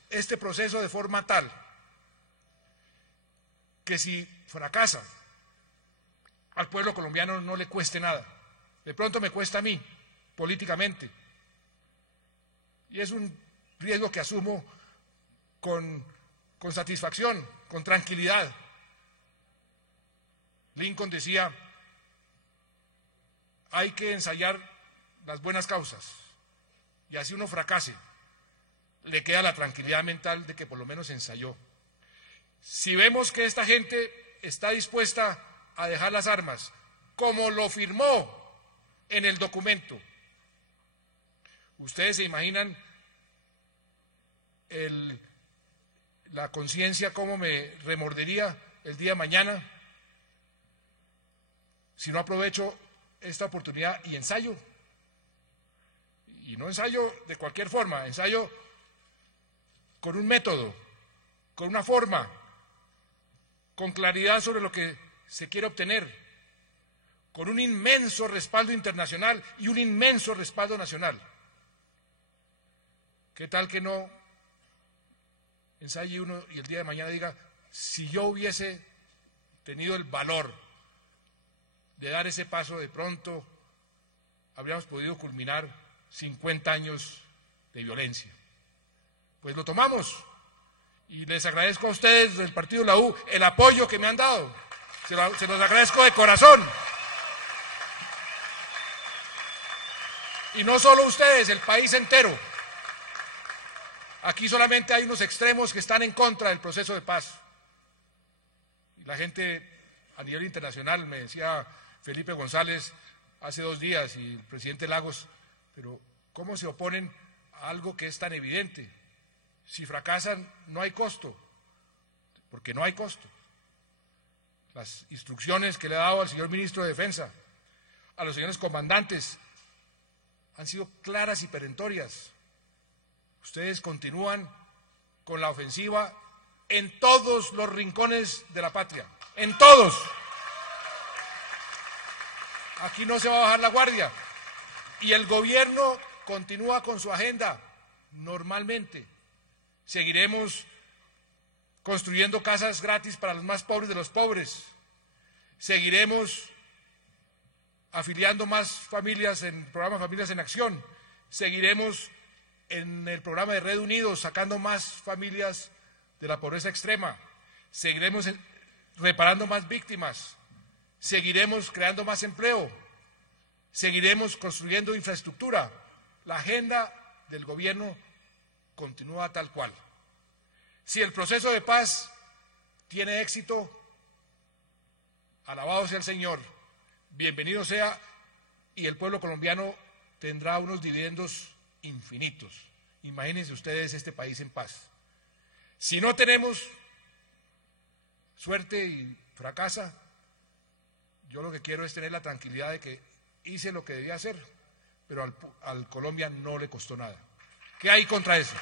este proceso de forma tal que si fracasa, al pueblo colombiano no le cueste nada. De pronto me cuesta a mí, políticamente. Y es un riesgo que asumo con satisfacción, con tranquilidad. Lincoln decía, hay que ensayar las buenas causas, y así uno fracase, le queda la tranquilidad mental de que por lo menos ensayó. Si vemos que esta gente está dispuesta a dejar las armas, como lo firmó en el documento, ustedes se imaginan la conciencia cómo me remordería el día de mañana si no aprovecho esta oportunidad y ensayo. Y no ensayo de cualquier forma, ensayo con un método, con una forma, con claridad sobre lo que se quiere obtener, con un inmenso respaldo internacional y un inmenso respaldo nacional. ¿Qué tal que no ensaye uno y el día de mañana diga, si yo hubiese tenido el valor de dar ese paso, de pronto habríamos podido culminar 50 años de violencia? Pues lo tomamos y les agradezco a ustedes del Partido de la U el apoyo que me han dado. Se los agradezco de corazón. Y no solo ustedes, el país entero. Aquí solamente hay unos extremos que están en contra del proceso de paz. Y la gente a nivel internacional, me decía Felipe González hace 2 días y el presidente Lagos, pero ¿cómo se oponen a algo que es tan evidente? Si fracasan, no hay costo, porque no hay costo. Las instrucciones que le he dado al señor ministro de Defensa, a los señores comandantes, han sido claras y perentorias. Ustedes continúan con la ofensiva en todos los rincones de la patria, en todos. Aquí no se va a bajar la guardia. Y el gobierno continúa con su agenda normalmente. Seguiremos construyendo casas gratis para los más pobres de los pobres. Seguiremos afiliando más familias en el programa Familias en Acción. Seguiremos en el programa de Red Unidos sacando más familias de la pobreza extrema. Seguiremos reparando más víctimas. Seguiremos creando más empleo. Seguiremos construyendo infraestructura. La agenda del gobierno continúa tal cual. Si el proceso de paz tiene éxito, alabado sea el Señor, bienvenido sea, y el pueblo colombiano tendrá unos dividendos infinitos. Imagínense ustedes este país en paz. Si no tenemos suerte y fracasa, yo lo que quiero es tener la tranquilidad de que hice lo que debía hacer, pero al Colombia no le costó nada. ¿Qué hay contra eso?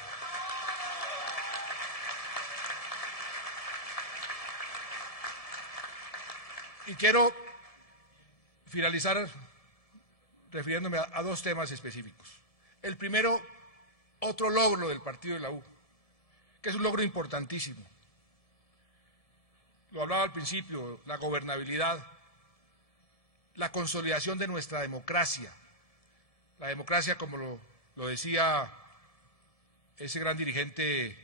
Y quiero finalizar refiriéndome a 2 temas específicos. El primero, otro logro del Partido de la U, que es un logro importantísimo. Lo hablaba al principio, la gobernabilidad, la consolidación de nuestra democracia. La democracia, como lo decía ese gran dirigente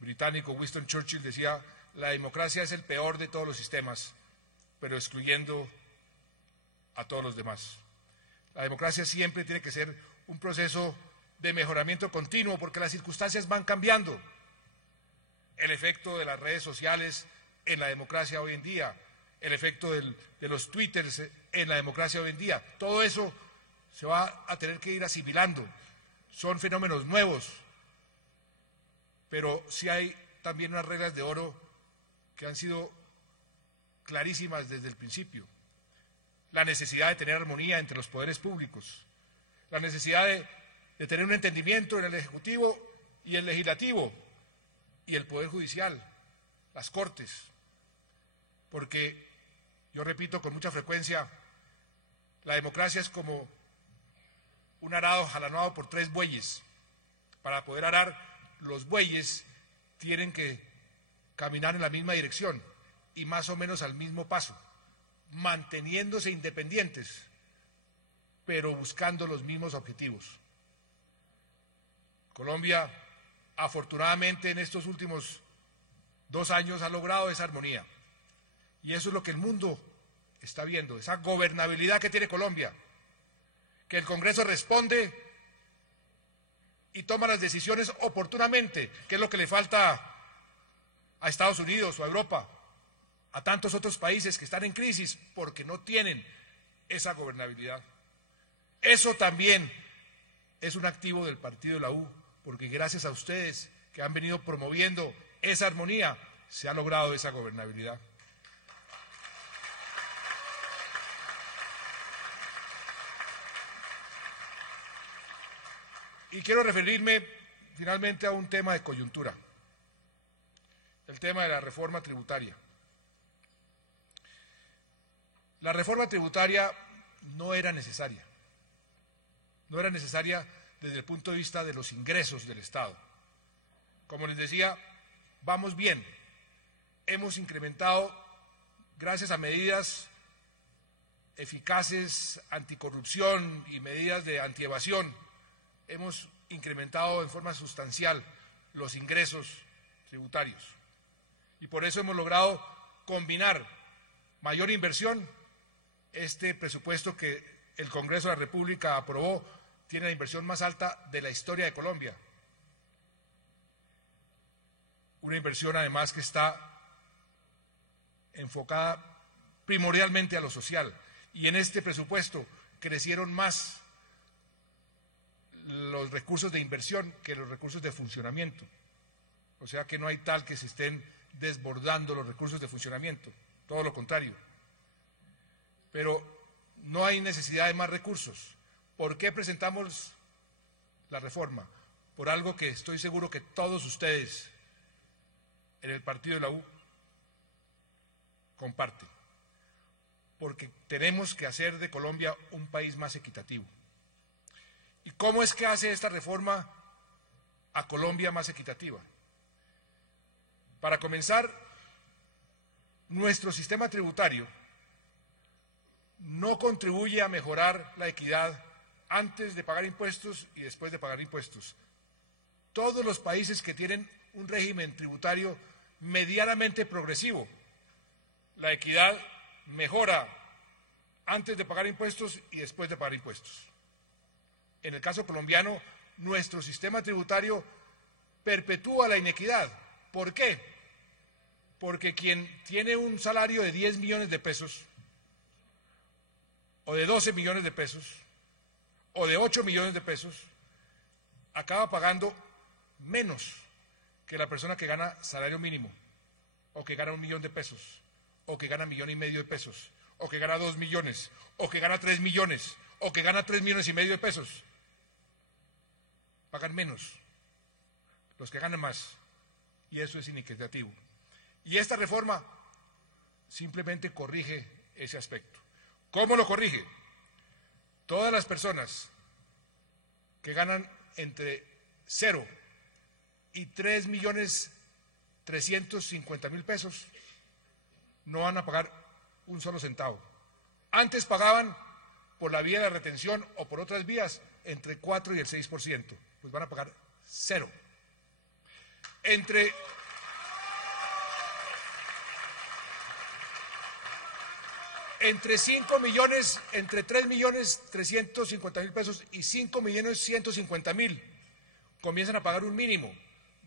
británico, Winston Churchill, decía, la democracia es el peor de todos los sistemas, pero excluyendo a todos los demás. La democracia siempre tiene que ser un proceso de mejoramiento continuo porque las circunstancias van cambiando. El efecto de las redes sociales en la democracia hoy en día, el efecto de los twitters en la democracia hoy en día, todo eso se va a tener que ir asimilando. Son fenómenos nuevos, pero sí hay también unas reglas de oro que han sido clarísimas desde el principio. La necesidad de tener armonía entre los poderes públicos, la necesidad de tener un entendimiento en el Ejecutivo y el Legislativo y el Poder Judicial, las Cortes, porque yo repito con mucha frecuencia, la democracia es como un arado jalanado por 3 bueyes. Para poder arar, los bueyes tienen que caminar en la misma dirección y más o menos al mismo paso, manteniéndose independientes, pero buscando los mismos objetivos. Colombia, afortunadamente, en estos últimos 2 años ha logrado esa armonía. Y eso es lo que el mundo está viendo, esa gobernabilidad que tiene Colombia, que el Congreso responde y toma las decisiones oportunamente, que es lo que le falta a Estados Unidos o a Europa, a tantos otros países que están en crisis porque no tienen esa gobernabilidad. Eso también es un activo del Partido de la U, porque gracias a ustedes que han venido promoviendo esa armonía, se ha logrado esa gobernabilidad. Y quiero referirme finalmente a un tema de coyuntura, el tema de la reforma tributaria. La reforma tributaria no era necesaria. No era necesaria desde el punto de vista de los ingresos del Estado. Como les decía, vamos bien. Hemos incrementado, gracias a medidas eficaces anticorrupción y medidas de antievasión, hemos incrementado en forma sustancial los ingresos tributarios. Y por eso hemos logrado combinar mayor inversión. Este presupuesto que el Congreso de la República aprobó tiene la inversión más alta de la historia de Colombia. Una inversión además que está enfocada primordialmente a lo social. Y en este presupuesto crecieron más los recursos de inversión que los recursos de funcionamiento. O sea que no hay tal que se estén desbordando los recursos de funcionamiento, todo lo contrario. Pero no hay necesidad de más recursos. ¿Por qué presentamos la reforma? Por algo que estoy seguro que todos ustedes en el partido de la U comparten. Porque tenemos que hacer de Colombia un país más equitativo. ¿Y cómo es que hace esta reforma a Colombia más equitativa? Para comenzar, nuestro sistema tributario no contribuye a mejorar la equidad antes de pagar impuestos y después de pagar impuestos. Todos los países que tienen un régimen tributario medianamente progresivo, la equidad mejora antes de pagar impuestos y después de pagar impuestos. En el caso colombiano, nuestro sistema tributario perpetúa la inequidad. ¿Por qué? Porque quien tiene un salario de 10 millones de pesos, o de 12 millones de pesos, o de 8 millones de pesos, acaba pagando menos que la persona que gana salario mínimo, o que gana 1 millón de pesos, o que gana 1,5 millones de pesos, o que gana 2 millones, o que gana 3 millones, o que gana 3,5 millones de pesos. Pagan menos los que ganan más, y eso es inequitativo. Y esta reforma simplemente corrige ese aspecto. ¿Cómo lo corrige? Todas las personas que ganan entre 0 y 3,350,000 pesos no van a pagar un solo centavo. Antes pagaban por la vía de la retención o por otras vías entre 4 y el 6%, pues van a pagar 0. Entre 5 millones, entre 3,350,000 pesos y 5,150,000 comienzan a pagar un mínimo,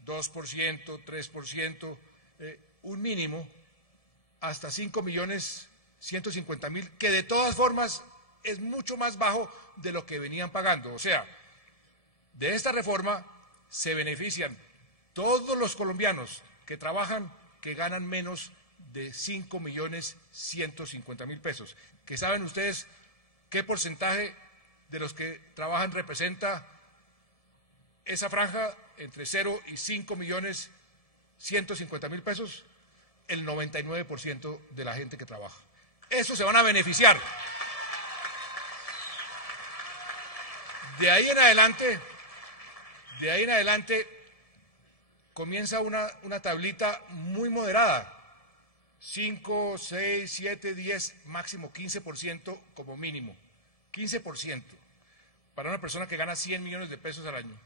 2%, 3%, un mínimo, hasta 5,150,000, que de todas formas es mucho más bajo de lo que venían pagando. O sea, de esta reforma se benefician todos los colombianos que trabajan, que ganan menos de 5,150,000 pesos. ¿Que saben ustedes qué porcentaje de los que trabajan representa esa franja entre 0 y 5,150,000 pesos? El 99% de la gente que trabaja. Eso se van a beneficiar. De ahí en adelante comienza una tablita muy moderada. 5, 6, 7, 10, máximo 15% como mínimo. 15% para una persona que gana 100 millones de pesos al año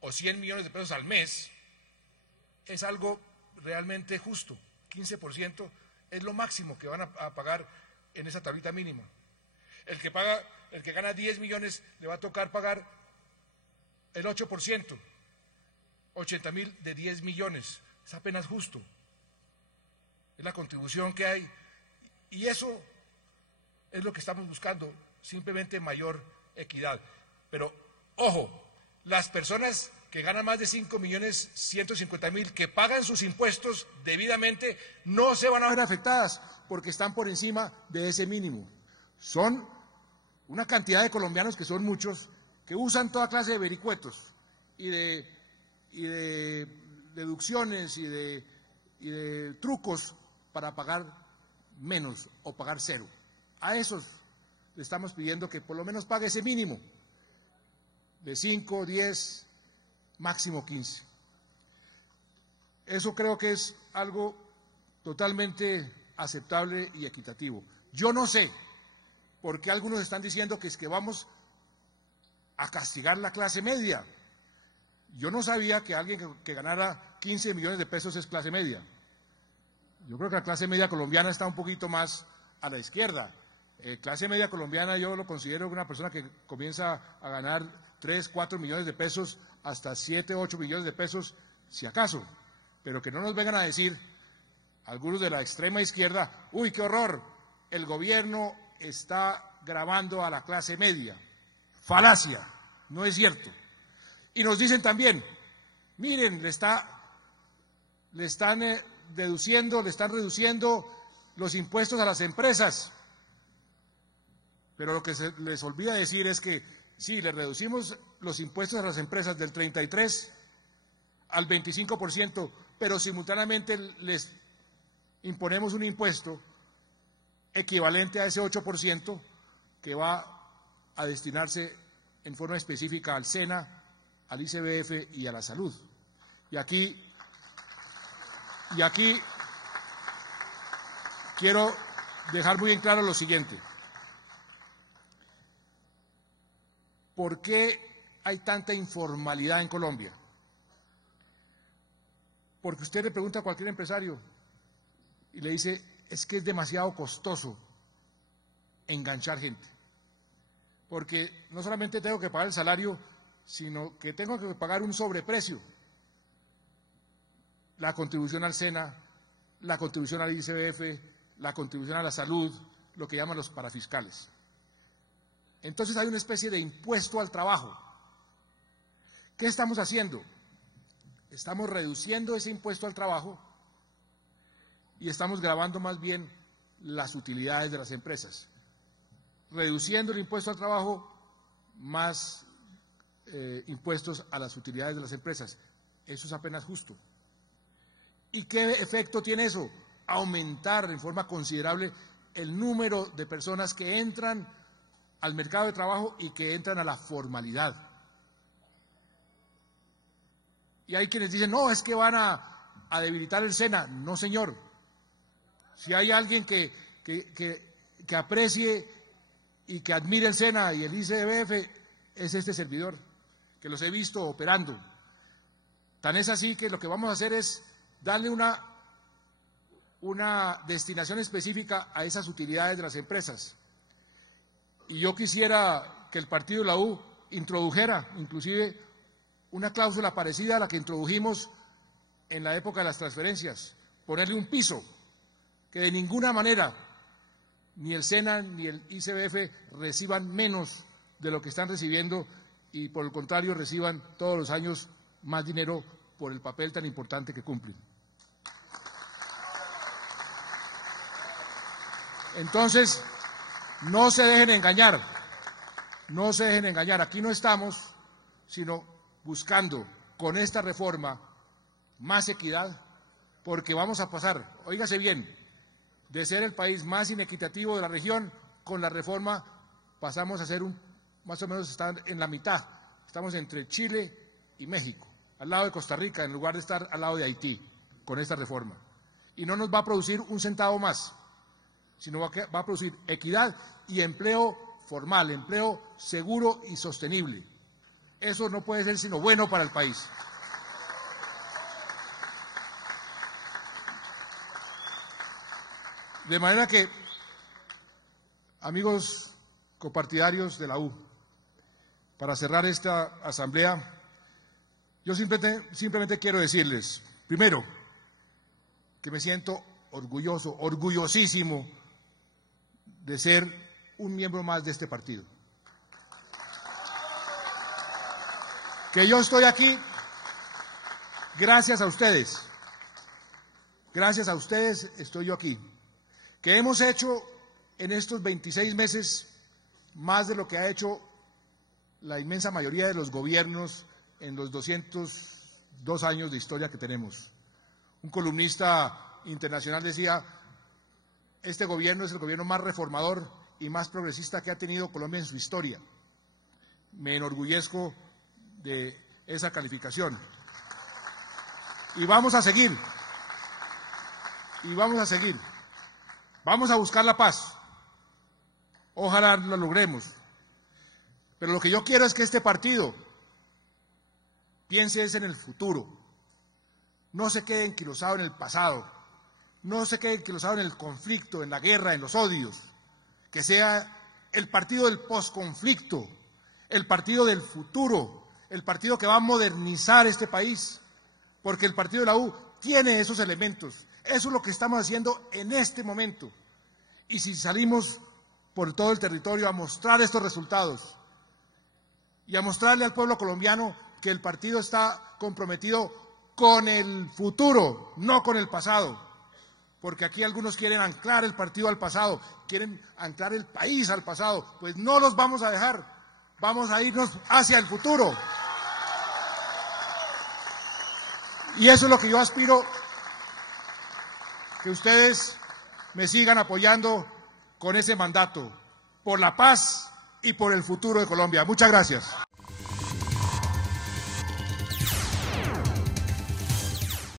o 100 millones de pesos al mes es algo realmente justo. 15% es lo máximo que van a pagar en esa tablita mínima. El que gana 10 millones le va a tocar pagar el 8%, 80,000 de 10 millones. Es apenas justo. Es la contribución que hay. Y eso es lo que estamos buscando, simplemente mayor equidad. Pero, ojo, las personas que ganan más de 5,150,000, que pagan sus impuestos debidamente, no se van a ver afectadas porque están por encima de ese mínimo. Son una cantidad de colombianos, que son muchos, que usan toda clase de vericuetos y de deducciones y de trucos para pagar menos o pagar cero. A esos le estamos pidiendo que por lo menos pague ese mínimo de 5, 10, máximo 15. Eso creo que es algo totalmente aceptable y equitativo. Yo no sé por qué algunos están diciendo que es que vamos a castigar la clase media. Yo no sabía que alguien que ganara 15 millones de pesos es clase media. Yo creo que la clase media colombiana está un poquito más a la izquierda. Clase media colombiana yo lo considero una persona que comienza a ganar 3, 4 millones de pesos hasta 7, 8 millones de pesos, si acaso. Pero que no nos vengan a decir algunos de la extrema izquierda, uy, qué horror, el gobierno está gravando a la clase media. Falacia, no es cierto. Y nos dicen también, miren, le están reduciendo los impuestos a las empresas. Pero lo que se les olvida decir es que sí, le reducimos los impuestos a las empresas del 33 al 25%, pero simultáneamente les imponemos un impuesto equivalente a ese 8% que va a destinarse en forma específica al SENA, al ICBF y a la salud. Y aquí quiero dejar muy en claro lo siguiente. ¿Por qué hay tanta informalidad en Colombia? Porque usted le pregunta a cualquier empresario y le dice, es que es demasiado costoso enganchar gente. Porque no solamente tengo que pagar el salario, sino que tengo que pagar un sobreprecio. La contribución al SENA, la contribución al ICBF, la contribución a la salud, lo que llaman los parafiscales. Entonces hay una especie de impuesto al trabajo. ¿Qué estamos haciendo? Estamos reduciendo ese impuesto al trabajo y estamos gravando más bien las utilidades de las empresas. Reduciendo el impuesto al trabajo, más impuestos a las utilidades de las empresas. Eso es apenas justo. ¿Y qué efecto tiene eso? Aumentar en forma considerable el número de personas que entran al mercado de trabajo y que entran a la formalidad. Y hay quienes dicen, no, es que van a debilitar el SENA. No, señor. Si hay alguien que aprecie y que admire el SENA y el ICBF, es este servidor, que los he visto operando. Tan es así que lo que vamos a hacer es darle una destinación específica a esas utilidades de las empresas. Y yo quisiera que el partido de la U introdujera inclusive una cláusula parecida a la que introdujimos en la época de las transferencias, ponerle un piso, que de ninguna manera ni el SENA ni el ICBF reciban menos de lo que están recibiendo y por el contrario reciban todos los años más dinero por el papel tan importante que cumplen. Entonces, no se dejen engañar, no se dejen engañar. Aquí no estamos sino buscando con esta reforma más equidad, porque vamos a pasar, óigase bien, de ser el país más inequitativo de la región, con la reforma pasamos a ser más o menos estar en la mitad, estamos entre Chile y México, al lado de Costa Rica, en lugar de estar al lado de Haití, con esta reforma. Y no nos va a producir un centavo más, sino va a producir equidad y empleo formal, empleo seguro y sostenible. Eso no puede ser sino bueno para el país. De manera que, amigos copartidarios de la U, para cerrar esta asamblea, yo simplemente quiero decirles, primero, que me siento orgulloso, orgullosísimo de ser un miembro más de este partido. Que yo estoy aquí gracias a ustedes. Gracias a ustedes estoy yo aquí. Que hemos hecho en estos 26 meses más de lo que ha hecho la inmensa mayoría de los gobiernos en los 202 años de historia que tenemos. Un columnista internacional decía este gobierno es el gobierno más reformador y más progresista que ha tenido Colombia en su historia. Me enorgullezco de esa calificación. Y vamos a seguir. Y vamos a seguir. Vamos a buscar la paz. Ojalá lo logremos. Pero lo que yo quiero es que este partido piense en el futuro. No se quede enquilosado en el pasado. No se quede enquilosado en el conflicto, en la guerra, en los odios. Que sea el partido del posconflicto, el partido del futuro, el partido que va a modernizar este país. Porque el partido de la U tiene esos elementos. Eso es lo que estamos haciendo en este momento. Y si salimos por todo el territorio a mostrar estos resultados y a mostrarle al pueblo colombiano que el partido está comprometido con el futuro, no con el pasado, porque aquí algunos quieren anclar el partido al pasado, quieren anclar el país al pasado, pues no los vamos a dejar, vamos a irnos hacia el futuro. Y eso es lo que yo aspiro, que ustedes me sigan apoyando con ese mandato, por la paz y por el futuro de Colombia. Muchas gracias.